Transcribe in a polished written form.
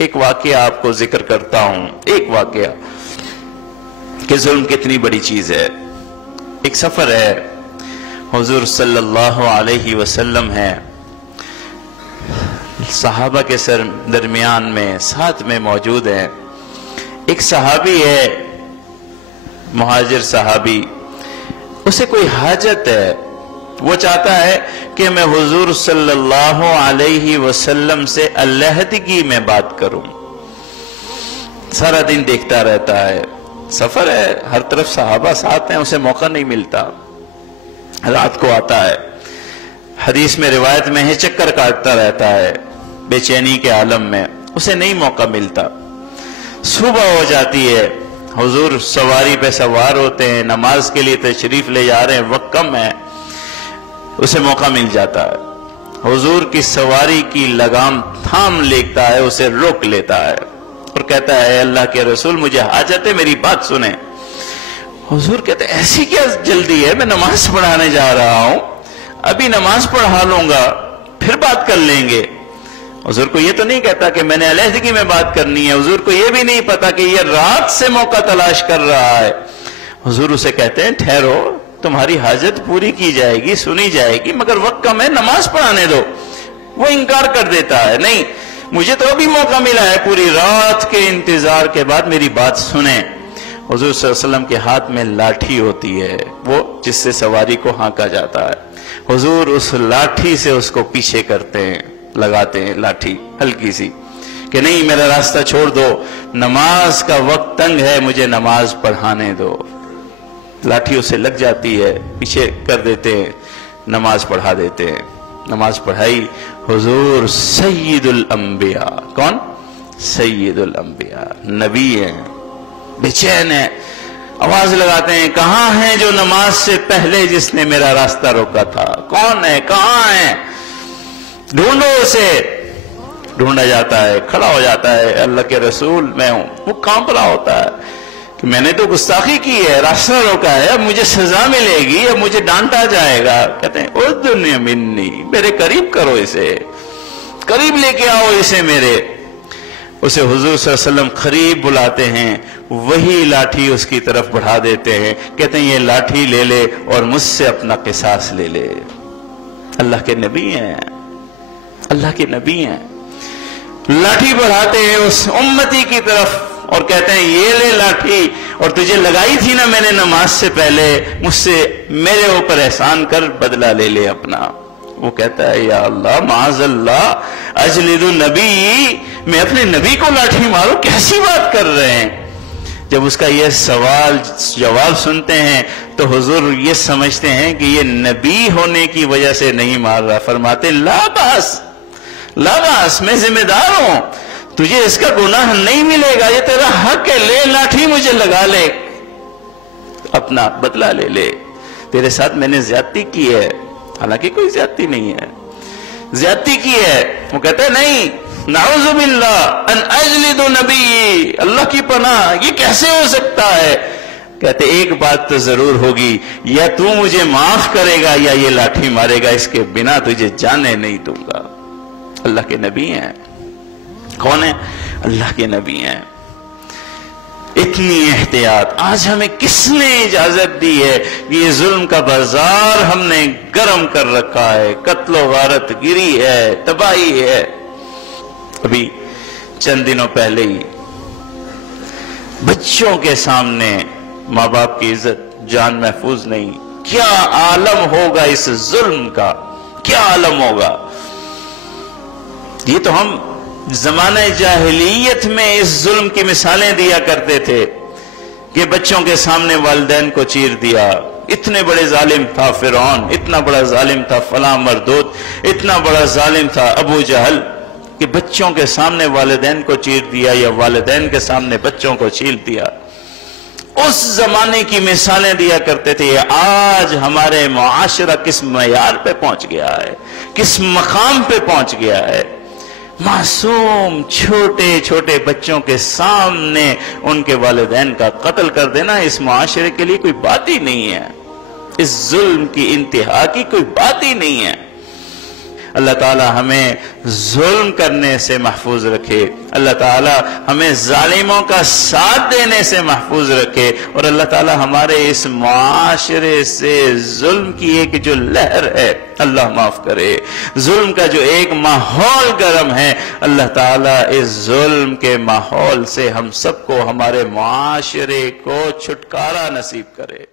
ایک واقعہ آپ کو ذکر کرتا ہوں، ایک واقعہ کہ ظلم کتنی بڑی چیز ہے۔ ایک سفر ہے، حضور صلی اللہ علیہ وسلم ہے، صحابہ کے درمیان میں ساتھ میں موجود ہیں۔ ایک صحابی ہے، مہاجر صحابی، اسے کوئی حاجت ہے، وہ چاہتا ہے کہ میں حضور صلی اللہ علیہ وسلم سے علیحدگی میں بات کروں۔ سارا دن دیکھتا رہتا ہے، سفر ہے، ہر طرف صحابہ ساتھ ہیں، اسے موقع نہیں ملتا۔ رات کو آتا ہے، حدیث میں روایت میں ہے چکر کاٹتا رہتا ہے بے چینی کے عالم میں، اسے نہیں موقع ملتا۔ صبح ہو جاتی ہے، حضور سواری پہ سوار ہوتے ہیں، نماز کے لیے تشریف لے جا رہے ہیں، وقت کم ہے، اسے موقع مل جاتا ہے۔ حضور کی سواری کی لگام تھام لیتا ہے، اسے روک لیتا ہے اور کہتا ہے اللہ کے رسول مجھے حاجت ہے، میری بات سنیں۔ حضور کہتے ہیں ایسی کیا جلدی ہے، میں نماز پڑھانے جا رہا ہوں، ابھی نماز پڑھا لوں گا پھر بات کر لیں گے۔ حضور کو یہ تو نہیں کہتا کہ میں نے علیحدگی میں بات کرنی ہے، حضور کو یہ بھی نہیں پتا کہ یہ رات سے موقع تلاش کر رہا ہے۔ حضور اسے کہتے ہیں ٹھہرو، تمہاری حاجت پوری کی جائے گی، سنی جائے گی، مگر وقت کم ہے، نماز پڑھانے دو۔ وہ انکار کر دیتا ہے، نہیں مجھے تو ابھی موقع ملا ہے، پوری رات کے انتظار کے بعد میری بات سنیں۔ حضور صلی اللہ علیہ وسلم کے ہاتھ میں لاٹھی ہوتی ہے، وہ جس سے سواری کو ہانکا جاتا ہے۔ حضور اس لاٹھی سے اس کو پیچھے کرتے ہیں، لگاتے ہیں لاٹھی ہلکی سی کہ نہیں میرا راستہ چھوڑ دو، نماز کا وقت تنگ ہے، مجھے نماز پڑھانے دو۔ لاٹھی اسے لگ جاتی ہے، پیچھے کر دیتے ہیں، نماز پڑھا دیتے ہیں۔ نماز پڑھائی، حضور سید الانبیاء، کون؟ سید الانبیاء، نبی ہیں، بے چین ہیں، آواز لگاتے ہیں کہاں ہیں جو نماز سے پہلے جس نے میرا راستہ روکا تھا؟ کون ہے؟ کہاں ہے؟ ڈھونڈو اسے۔ ڈھونڈا جاتا ہے، کھڑا ہو جاتا ہے، اللہ کے رسول میں ہوں۔ وہ کانپ رہا ہوتا ہے کہ میں نے تو گستاخی کی ہے، راستہ روکا ہے، اب مجھے سزا ملے گی، اب مجھے ڈانٹا جائے گا۔ کہتے ہیں اذن منی، میرے قریب کرو اسے، قریب لے کے آؤ اسے میرے۔ اسے حضور صلی اللہ علیہ وسلم قریب بلاتے ہیں، وہی لاٹھی اس کی طرف بڑھا دیتے ہیں، کہتے ہیں یہ لاٹھی لے لے اور مجھ سے اپنا قصاص لے لے۔ اللہ کے نبی ہیں، اللہ کے نبی ہیں، لاٹھی بڑھاتے ہیں اس امتی کی طرف اور کہتے ہیں یہ لے لاٹھی، اور تجھے لگائی تھی نا میں نے نماز سے پہلے، مجھ سے میرے اوپر احسان کر، بدلہ لے لے اپنا۔ وہ کہتا ہے یا اللہ معاذ اللہ اجلد النبی، میں اپنے نبی کو لاٹھی ماروں، کیسی بات کر رہے ہیں؟ جب اس کا یہ سوال جواب سنتے ہیں تو حضور یہ سمجھتے ہیں کہ یہ نبی ہونے کی وجہ سے نہیں مار رہا، فرماتے لا باس، لا باس، میں ذمہ دار ہوں، تجھے اس کا گناہ نہیں ملے گا، یہ تیرا حق ہے، لے لاٹھی مجھے لگا لے، اپنا بدلہ لے لے، تیرے ساتھ میں نے زیادتی کی ہے، حالانکہ کوئی زیادتی نہیں ہے، زیادتی کی ہے۔ وہ کہتا ہے نہیں، نعوذ باللہ ان اجلد نبی، اللہ کی پناہ، یہ کیسے ہو سکتا ہے؟ کہتے ایک بات تو ضرور ہوگی، یا تو مجھے معاف کرے گا یا یہ لاٹھی مارے گا، اس کے بنا تجھے جانے نہیں دوں گا۔ اللہ کے نبی ہیں، کون ہیں؟ اللہ کے نبی ہیں۔ اتنی احتیاط آج ہمیں کس نے اجازت دی ہے؟ یہ ظلم کا بازار ہم نے گرم کر رکھا ہے، قتل و غارت گری ہے، تباہی ہے۔ ابھی چند دنوں پہلے ہی بچوں کے سامنے ماں باپ کی عزت جان محفوظ نہیں، کیا عالم ہوگا اس ظلم کا، کیا عالم ہوگا؟ یہ تو ہم زمانہ جاہلیت میں اس ظلم کی مثالیں دیا کرتے تھے کہ بچوں کے سامنے والدین کو چیر دیا، اتنے بڑے ظالم تھا فرعون، اتنا بڑا ظالم تھا فلاں مردود، اتنا بڑا ظالم تھا ابو جہل کہ بچوں کے سامنے والدین کو چیر دیا یا والدین کے سامنے بچوں کو چیر دیا۔ اس زمانے کی مثالیں دیا کرتے تھے۔ آج ہمارے معاشرہ کس معیار پہ پہنچ گیا ہے، کس مقام پہ پہنچ گیا ہے؟ معصوم چھوٹے چھوٹے بچوں کے سامنے ان کے والدین کا قتل کر دینا اس معاشرے کے لیے کوئی بات ہی نہیں ہے، اس ظلم کی انتہا کی کوئی بات ہی نہیں ہے۔ اللہ تعالی ہمیں ظلم کرنے سے محفوظ رکھے، اللہ تعالی ہمیں ظالموں کا ساتھ دینے سے محفوظ رکھے، اور اللہ تعالی ہمارے اس معاشرے سے ظلم کی ایک جو لہر ہے اللہ معاف کرے، ظلم کا جو ایک ماحول گرم ہے، اللہ تعالی اس ظلم کے ماحول سے ہم سب کو، ہمارے معاشرے کو چھٹکارا نصیب کرے۔